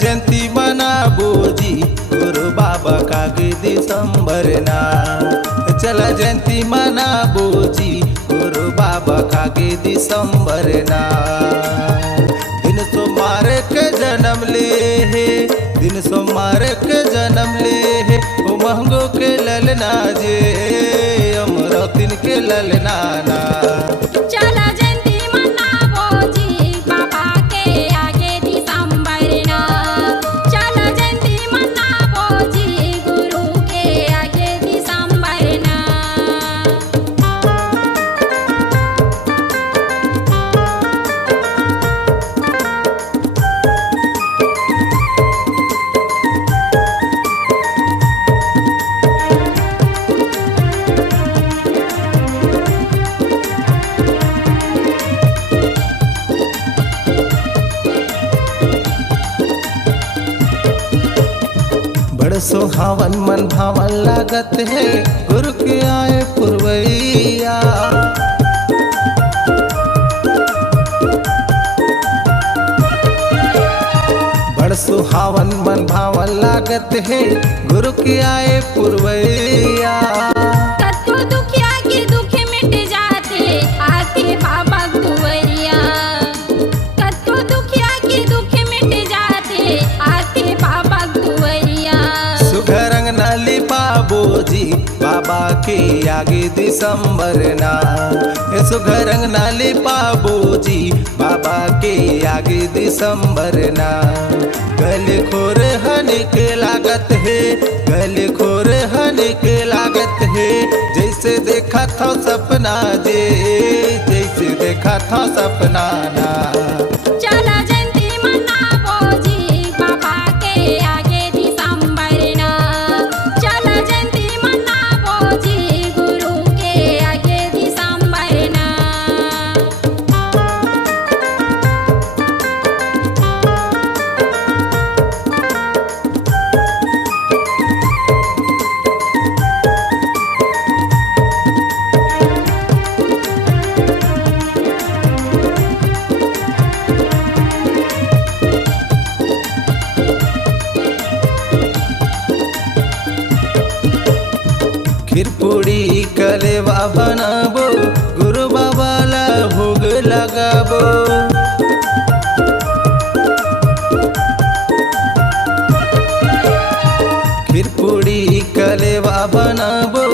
जयंती मनाबो जी गुरु बाबा का दिसंबर ना। चला जयंती मनाबो जी गुरु बाबा का दिसंबर ना। दिन सोमवार के जन्म ले है, दिन सोमवार के जन्म ले है, ओ महंगो के ललना जे अमरतिन के ललना ना। चला जयंती मनाबो जी बाबा के आगे दिसंबर ना। चला जयंती मनाबो जी गुरु के आगे दिसंबर ना। बड़ सुहावन मन भावन लागत है गुरु के आए पुरवैया। बड़ सुहावन मन भावन लागत है गुरु के आए पुरवैया। कतो दुखिया के दुख मिट जाते आके बाबा दुवरिया। कतो दुखिया के दुख मिट जाते आके बाबा दुवरिया। सुघरंग नाली पाबो जी बाबा के आगे दिसंबर ना। सुघरंग नाली पाबो जी बाबा के आगे दिसंबर ना। गले खोर हने के लागत है, गले खोर हने के लागत है, जैसे देखा था सपना जे, जैसे देखा था सपना ना। चला जयंती मनाबो जी बाबा के आगे दिसंबर ना। चला जयंती मनाबो जी गुरु के आगे दिसंबर ना। खीरपूड़ी कलेवा बनाबो गुरु बाबा ला भोग लगाबो। खीरपूड़ी कलेवा बनाबो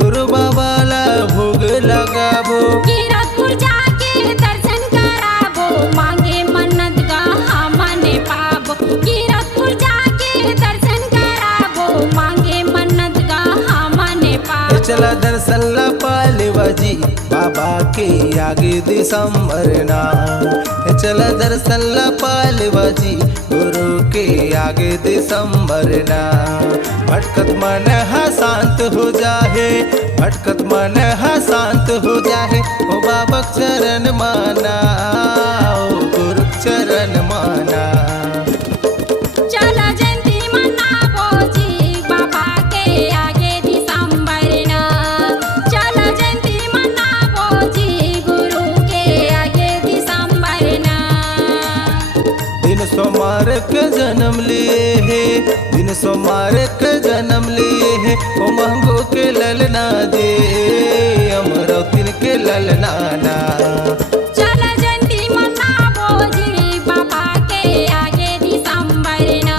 गुरु बाबा ला भोग लगाबो। कीरतपुर जाके दर्शन कराबो, मांगे मन्नत गहा मने पाबो। कीरतपुर जाके दर्शन कराबो, मांगे मन्नत गहा मने पाबो। चला दर्शन ला पालेवा जी बाबा के आगे दिसंबर ना। चला दर्शन ला पालेवा जी गुरु के आगे दिसंबर ना। भटकत मन हा शांत हो जाए, भटकत मन हा शांत हो जाए, ओ बाबा चरण माना, ओ गुरु चरण माना। चला जयंती मनाबो जी बाबा के आगे दिसंबर ना। चला जयंती मनाबो जी गुरु के आगे दिसंबर ना। दिन सोमवार के जन्म लिए है, दिन सोमवार के जन्म लिए है, ओ महंगो के ललना दे अमरतिन के ललना ना। चला जयंती मनाबो जी बाबा के आगे दिसंबर ना।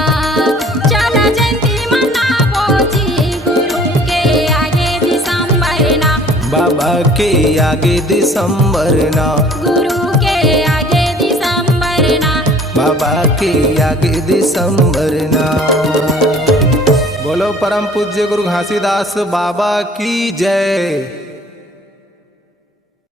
चला जयंती मनाबो जी गुरु के आगे दिसंबर ना। बाबा के आगे दिसंबर ना। गुरु के आगे दिसंबर ना। बाबा के आगे दिसंबर ना। बोलो परम पूज्य गुरु घासीदास बाबा की जय।